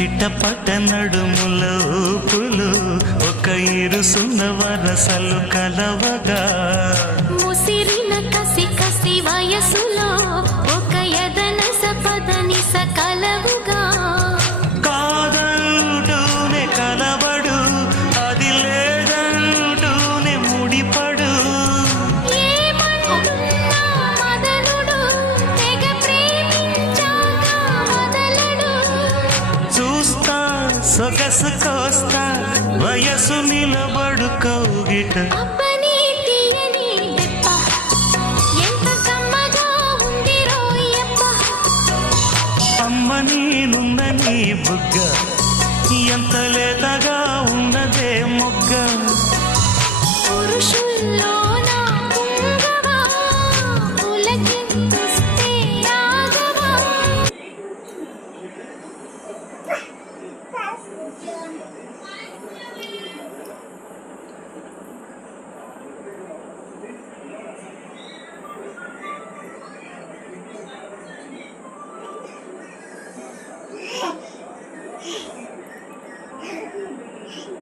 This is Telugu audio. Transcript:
చిట్టపట్ట నడుముల ఊపులు ఒక ఇరుసున్న వరసలు కలవగా ముసిరిన కసి కసి వయసులో ఒక యదన సపదని సకలవుగా కాదంటూనే కలబడు అది లేదంటూనే ముడిపడు ఏమంటున్నా మదనుడు తెగ ప్రేమించాక వదలడు చూస్తా సొగసు కోస్తా వయసు నిలబడు కౌగిట అబ్బని తీయని దెప్ప ఎంత కమ్మగా ఉంది రోయప్ప అమ్మ నేనున్న నీ బుగ్గ ఎంత లేతగా ఉన్నదే మొగ్గ పురుషుల్లో